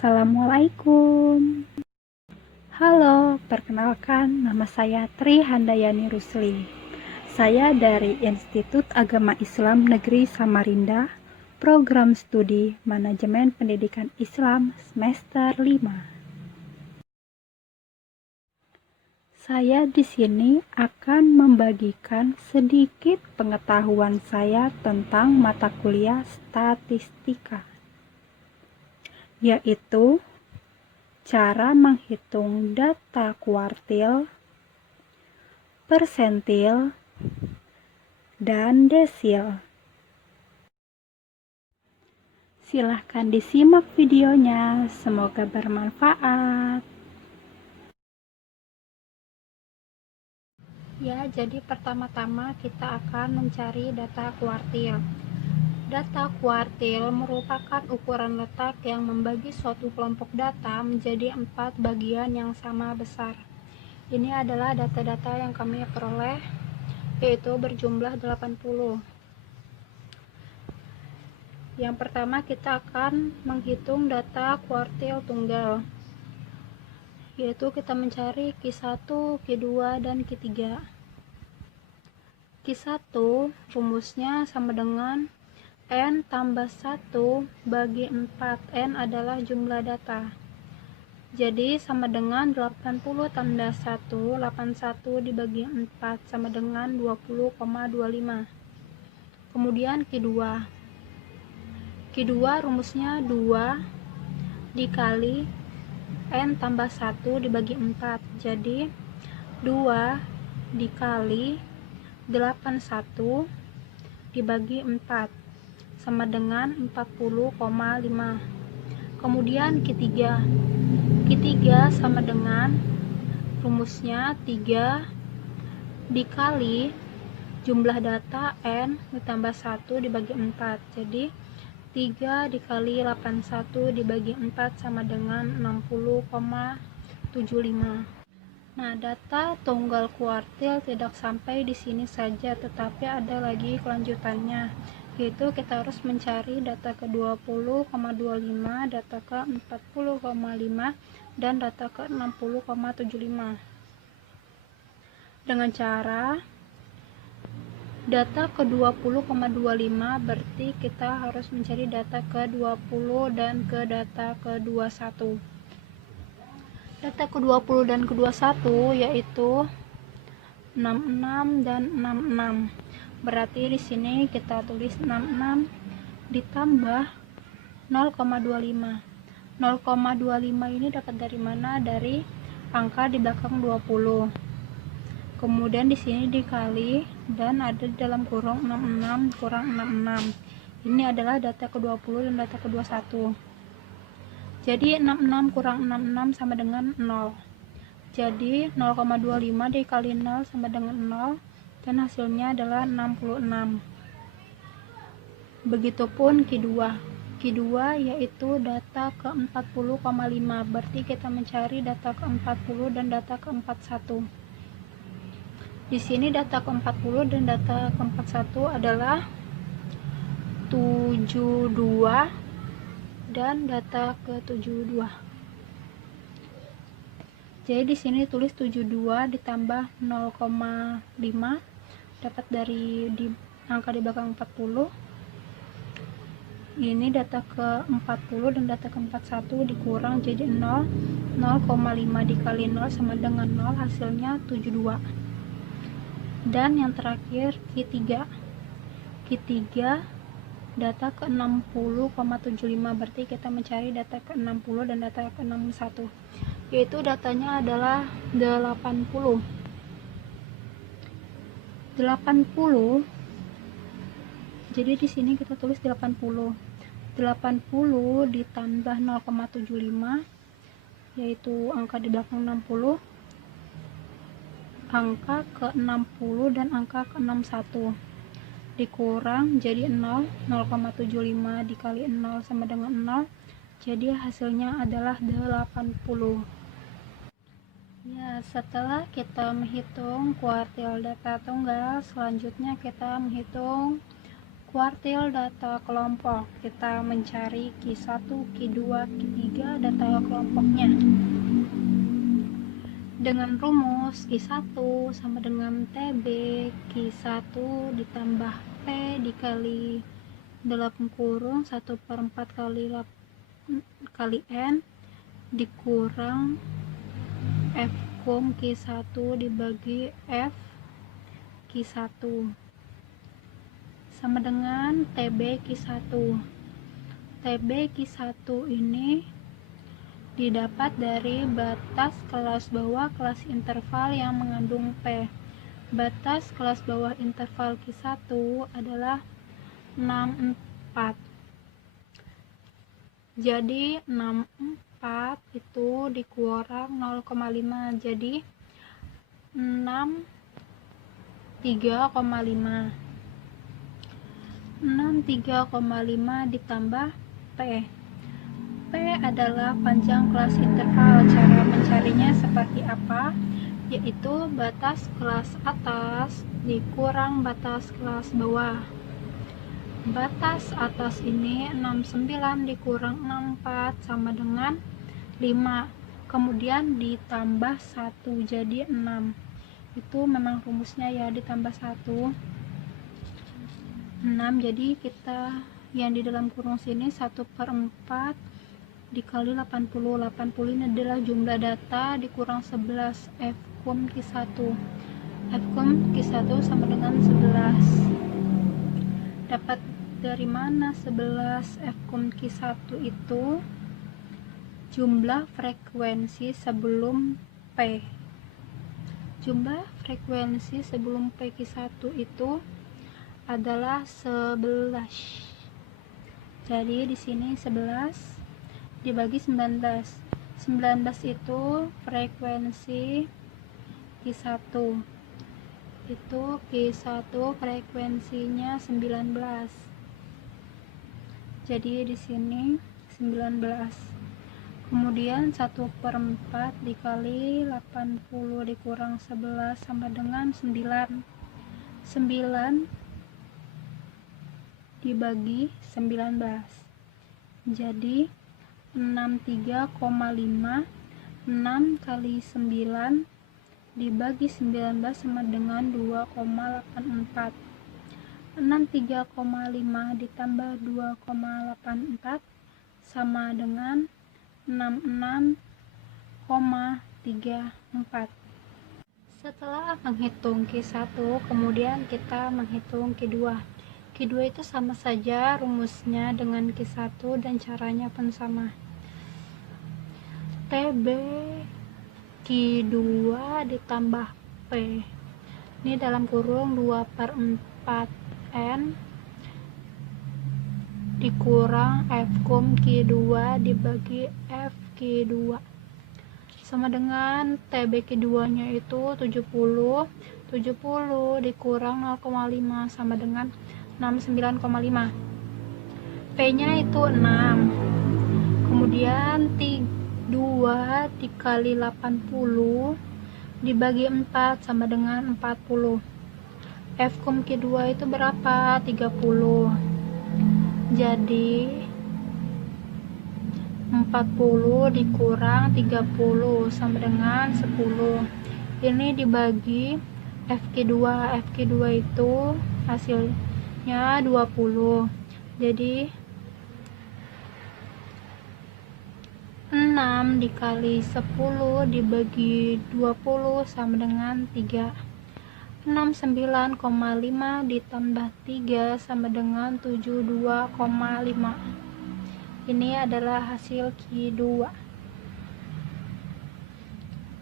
Assalamualaikum. Halo, perkenalkan nama saya Tri Handayani Rusli. Saya dari Institut Agama Islam Negeri Samarinda, Program Studi Manajemen Pendidikan Islam semester 5. Saya di sini akan membagikan sedikit pengetahuan saya tentang mata kuliah statistika, yaitu cara menghitung data kuartil, persentil, dan desil. Silahkan disimak videonya, semoga bermanfaat. Ya, jadi pertama-tama kita akan mencari data kuartil. Data kuartil merupakan ukuran letak yang membagi suatu kelompok data menjadi 4 bagian yang sama besar. Ini adalah data-data yang kami peroleh, yaitu berjumlah 80. Yang pertama kita akan menghitung data kuartil tunggal, yaitu kita mencari Q1, Q2, dan Q3. Q1 rumusnya sama dengan N tambah 1 bagi 4. N adalah jumlah data. Jadi sama dengan 80 tambah 1, 81 dibagi 4 sama dengan 20,25. Kemudian Q2. Q2 rumusnya 2 dikali N tambah 1 dibagi 4. Jadi 2 dikali 81 dibagi 4 sama dengan 40,5. Kemudian Q3 sama dengan rumusnya 3 dikali jumlah data N ditambah 1 dibagi 4. Jadi 3 dikali 81 dibagi 4 sama dengan 60,75. Nah, data tunggal kuartil tidak sampai di sini saja, tetapi ada lagi kelanjutannya, yaitu kita harus mencari data ke-20,25, data ke-40,5, dan data ke-60,75. Dengan cara data ke-20,25 berarti kita harus mencari data ke-20 dan ke data ke-21. Data ke-20 dan ke-21 yaitu 66 dan 66. Berarti di sini kita tulis 66 ditambah 0,25. 0,25 ini dapat dari mana? Dari angka di belakang 20. Kemudian di sini dikali dan ada di dalam kurung 66 kurang 66. Ini adalah data ke-20 dan data ke-21. Jadi 66 kurang 66 sama dengan 0. Jadi 0,25 dikali 0 sama dengan 0 dan hasilnya adalah 66. Begitupun Q2. Q2 yaitu data ke-40,5. Berarti kita mencari data ke-40 dan data ke-41. Di sini data ke-40 dan data ke-41 adalah 72 dan data ke-72. Jadi di sini tulis 72 ditambah 0,5 dapat dari angka di belakang 40. Ini data ke-40 dan data ke-41 dikurang jadi 0. 0,5 dikali 0 sama dengan 0, hasilnya 72. Dan yang terakhir Q3. Q3 data ke-60,75, berarti kita mencari data ke-60 dan data ke-61, yaitu datanya adalah 80. Jadi di sini kita tulis 80. 80 ditambah 0,75 yaitu angka di belakang 60, angka ke-60 dan angka ke-61 dikurang jadi 0. 0,75 dikali 0 sama dengan 0, jadi hasilnya adalah 80. Ya, setelah kita menghitung kuartil data tunggal, selanjutnya kita menghitung Kuartil data kelompok, kita mencari Q1, Q2, Q3 data kelompoknya dengan rumus Q1 sama dengan TB Q1 ditambah P dikali dalam kurung 1/4 kali N dikurang F kum Q1 dibagi F Q1 sama dengan TB Q1. TB Q1 ini didapat dari batas kelas bawah kelas interval yang mengandung P. Batas kelas bawah interval Q1 adalah 64. Jadi 64 itu dikurang 0,5, jadi 63,5. 63,5 ditambah P. P adalah panjang kelas interval. Cara mencarinya seperti apa? Yaitu batas kelas atas dikurang batas kelas bawah. Batas atas ini 69 dikurang 64 sama dengan 5. Kemudian ditambah 1 jadi 6. Itu memang rumusnya ya, ditambah 1. 6, jadi kita yang di dalam kurung sini 1/4 dikali 80. 80 ini adalah jumlah data dikurang 11 F kum Q1. F kum Q1 sama dengan 11. Dapat dari mana 11 F kum Q1 itu? Jumlah frekuensi sebelum P. Jumlah frekuensi sebelum P Q1 itu adalah 11. Jadi di sini 11 dibagi 19. 19 itu frekuensi Q1. Itu Q1 frekuensinya 19. Jadi di sini 19. Kemudian 1/4 dikali 80 dikurang 11 sama dengan 9. 9 dibagi 19. Jadi 63,5. 6 kali 9 dibagi 19 sama dengan 2,84. 63,5 ditambah 2,84 sama dengan 66,34. Setelah menghitung Q1, kemudian kita menghitung Q2. Q2 itu sama saja rumusnya dengan Q1 dan caranya pun sama. TB Q2 ditambah P. Ini dalam kurung 2/4 N dikurang F kum Q2 dibagi F Q2 sama dengan TB Q2 nya itu 70. 70 dikurang 0,5 sama dengan 69,5. P nya itu 6. Kemudian 2 dikali 80 dibagi 4 sama dengan 40. F kum Q2 itu berapa? 30. Jadi 40 dikurang 30 sama dengan 10. Ini dibagi FQ2. FQ2 itu hasilnya 20. Jadi 6 dikali 10 dibagi 20 sama dengan 3. 69,5 ditambah 3 sama dengan 72,5. Ini adalah hasil Q2.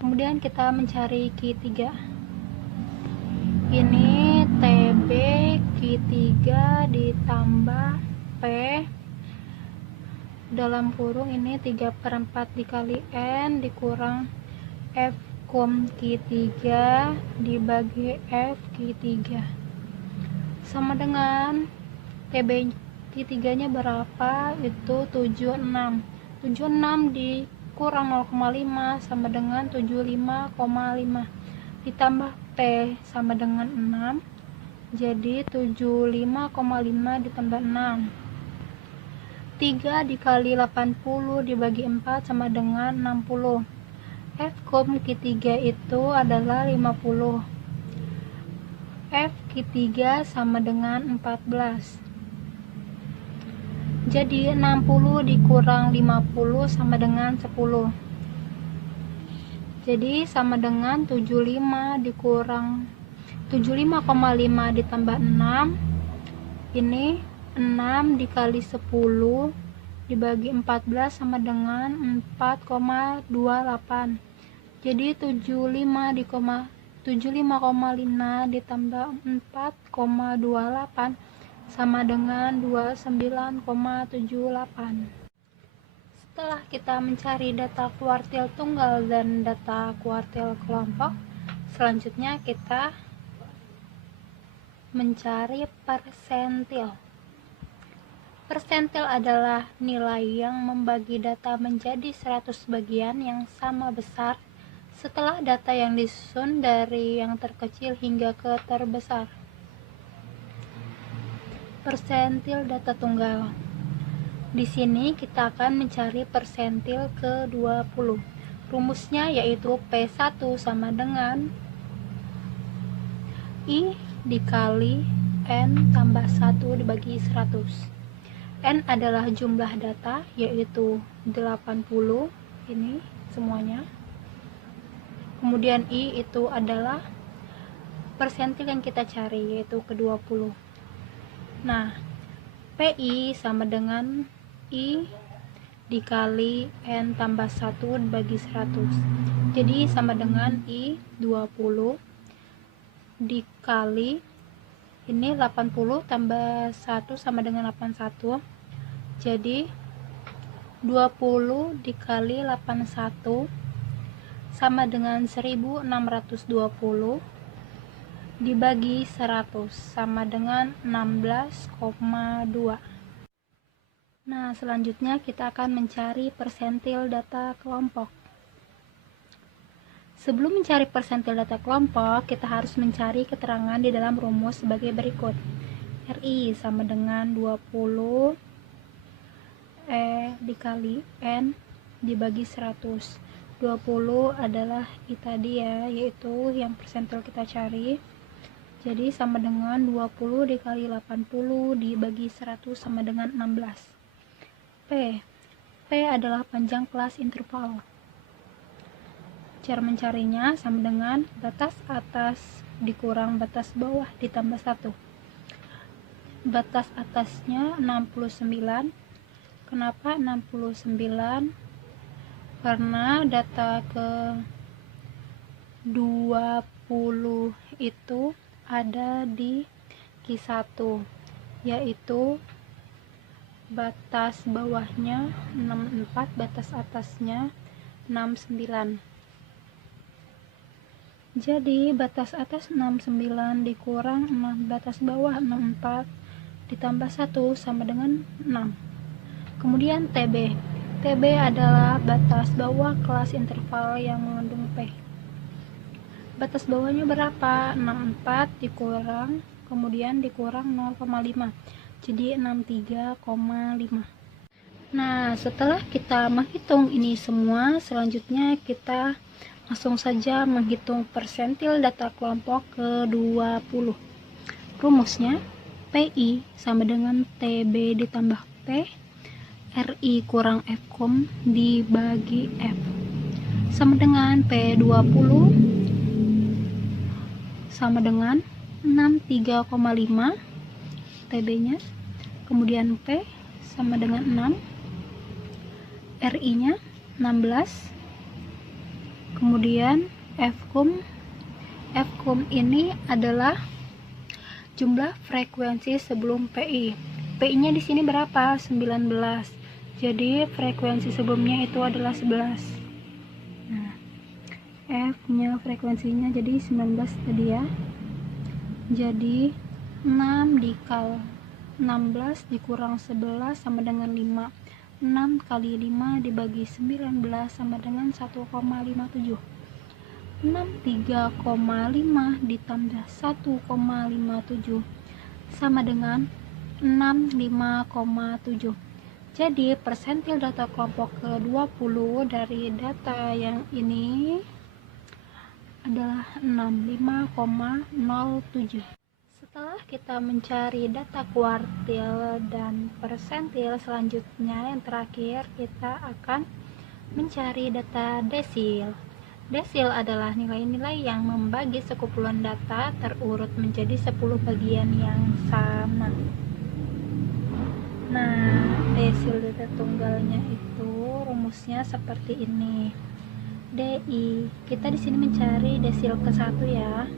Kemudian kita mencari Q3. Ini TB Q3 ditambah P dalam kurung ini 3/4 dikali N dikurang F kum Q3 dibagi F Q3 sama dengan TB Q3 nya berapa? Itu 76. 76 dikurang 0,5 sama dengan 75,5 ditambah P sama dengan 6. jadi 75,5 ditambah 6. 3 dikali 80 dibagi 4 sama dengan 60. F Q3 itu adalah 50. F Q3 sama dengan 14. Jadi 60 dikurang 50 sama dengan 10. Jadi sama dengan 75 dikurang 75,5 ditambah 6. Ini 6 dikali 10 dibagi 14 sama dengan 4,28. Jadi 75,5 ditambah 4,28 sama dengan 29,78. Setelah kita mencari data kuartil tunggal dan data kuartil kelompok, selanjutnya kita mencari persentil. Persentil adalah nilai yang membagi data menjadi 100 bagian yang sama besar setelah data yang disusun dari yang terkecil hingga ke terbesar. Persentil data tunggal. Di sini kita akan mencari persentil ke-20. Rumusnya yaitu P1 sama dengan I dikali N tambah 1 dibagi 100. N adalah jumlah data yaitu 80, ini semuanya. Kemudian I itu adalah persentil yang kita cari yaitu ke-20. Nah, PI sama dengan I dikali N tambah 1 dibagi 100. Jadi sama dengan I 20 dikali ini 80 tambah 1 sama dengan 81. Jadi 20 dikali 81 sama dengan 1620 dibagi 100 sama dengan 16,2. Nah, selanjutnya kita akan mencari persentil data kelompok. Sebelum mencari persentil data kelompok, kita harus mencari keterangan di dalam rumus sebagai berikut. RI sama dengan 20 dikali N dibagi 100. 20 adalah I tadi ya, yaitu yang persentil kita cari. Jadi sama dengan 20 dikali 80 dibagi 100 sama dengan 16. P adalah panjang kelas interval. Cara mencarinya sama dengan batas atas dikurang batas bawah ditambah 1. Batas atasnya 69. Kenapa 69? Karena data ke 20 itu ada di Q1, yaitu batas bawahnya 64, batas atasnya 69. Jadi batas atas 69 dikurang batas bawah 64 ditambah 1 sama dengan 6. Kemudian TB adalah batas bawah kelas interval yang mengandung P. Batas bawahnya berapa? 64 dikurang, kemudian dikurang 0,5, jadi 63,5. Nah, setelah kita menghitung ini semua, selanjutnya kita langsung saja menghitung persentil data kelompok ke-20. Rumusnya PI sama dengan TB ditambah P, RI kurang F dibagi F, sama dengan P20 sama dengan 63,5 TB nya, kemudian P sama dengan 6, RI nya 16, kemudian F ini adalah jumlah frekuensi sebelum PI. PI nya di sini berapa? 19. Jadi frekuensi sebelumnya itu adalah 11. F nya frekuensinya jadi 19 tadi ya. Jadi 6 dikali 16 dikurang 11 sama dengan 5. 6 kali 5 dibagi 19 sama dengan 1,57. P 63,5 ditambah 1,57 sama dengan 65,7. Jadi persentil data kelompok ke-20 dari data yang ini adalah 65,07. Setelah kita mencari data kuartil dan persentil, selanjutnya yang terakhir kita akan mencari data desil. Desil adalah nilai-nilai yang membagi sekumpulan data terurut menjadi 10 bagian yang sama. Nah, desil data tunggalnya itu rumusnya seperti ini. DI, kita di sini mencari desil ke-1 ya.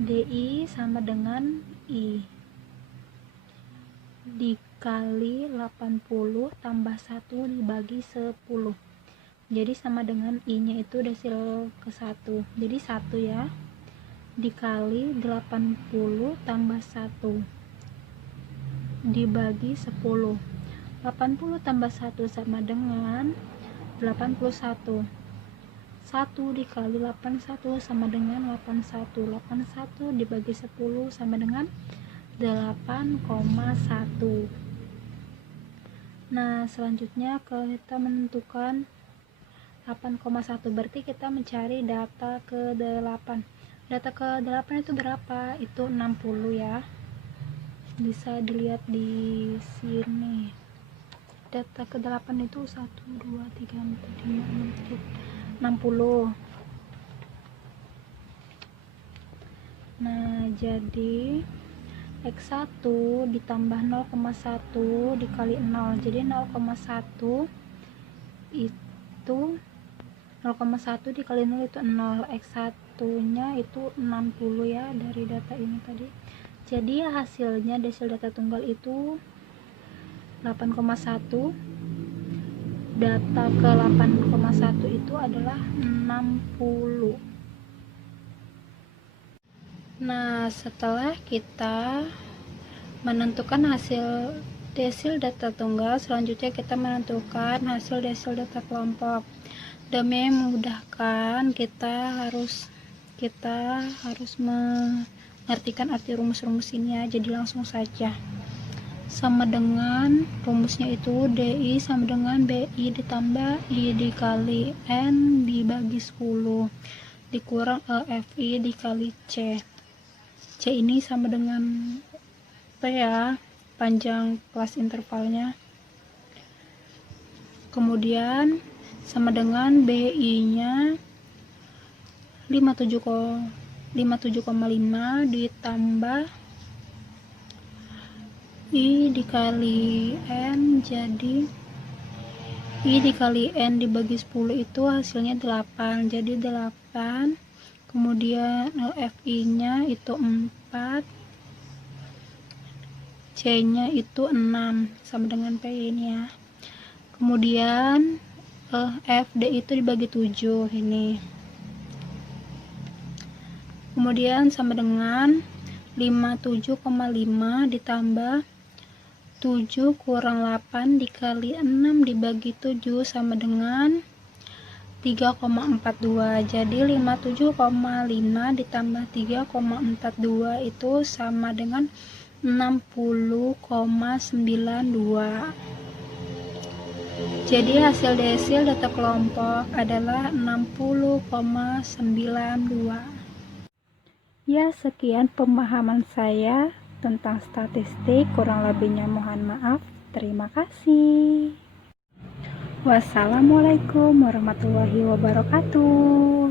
DI sama dengan I dikali 80 tambah 1 dibagi 10. Jadi sama dengan I nya itu desil ke-1. Jadi 1 ya, dikali 80 tambah 1 dibagi 10. 80 tambah 1 sama dengan 81. 1 dikali 81 sama dengan 81. 81 dibagi 10 sama dengan 8,1. Nah, selanjutnya kita menentukan 8,1, berarti kita mencari data ke-8. Data ke-8 itu berapa? Itu 60 ya. Bisa dilihat di sini. Data ke-8 itu 1 2 3 4 5 6 7 60. Nah, jadi X1 ditambah 0,1 dikali 0. Jadi 0,1 itu 0,1 dikali 0 itu 0. X1 nya itu 60 ya dari data ini tadi. Jadi hasilnya desil data tunggal itu 8,1. Data ke 8,1 itu adalah 60. Nah, setelah kita menentukan hasil desil data tunggal, selanjutnya kita menentukan hasil desil data kelompok. Demi memudahkan, kita harus mengartikan arti rumus-rumus ini ya. Jadi langsung saja. Sama dengan rumusnya itu DI sama dengan BI ditambah I dikali N dibagi 10 dikurang EFI dikali C. C ini sama dengan P ya, panjang kelas intervalnya. Kemudian sama dengan BI nya 57,5 ditambah I dikali N, jadi I dikali N dibagi 10 itu hasilnya 8, jadi 8. Kemudian FI nya itu 4, C nya itu 6 sama dengan P ini ya. Kemudian FD itu dibagi 7 ini. Kemudian sama dengan 57,5 ditambah 7 kurang 8 dikali 6 dibagi 7 sama dengan 3,42. Jadi 57,5 ditambah 3,42 itu sama dengan 60,92. Jadi hasil desil data kelompok adalah 60,92. Ya, sekian pemahaman saya tentang statistik, kurang lebihnya mohon maaf. Terima kasih. Wassalamualaikum warahmatullahi wabarakatuh.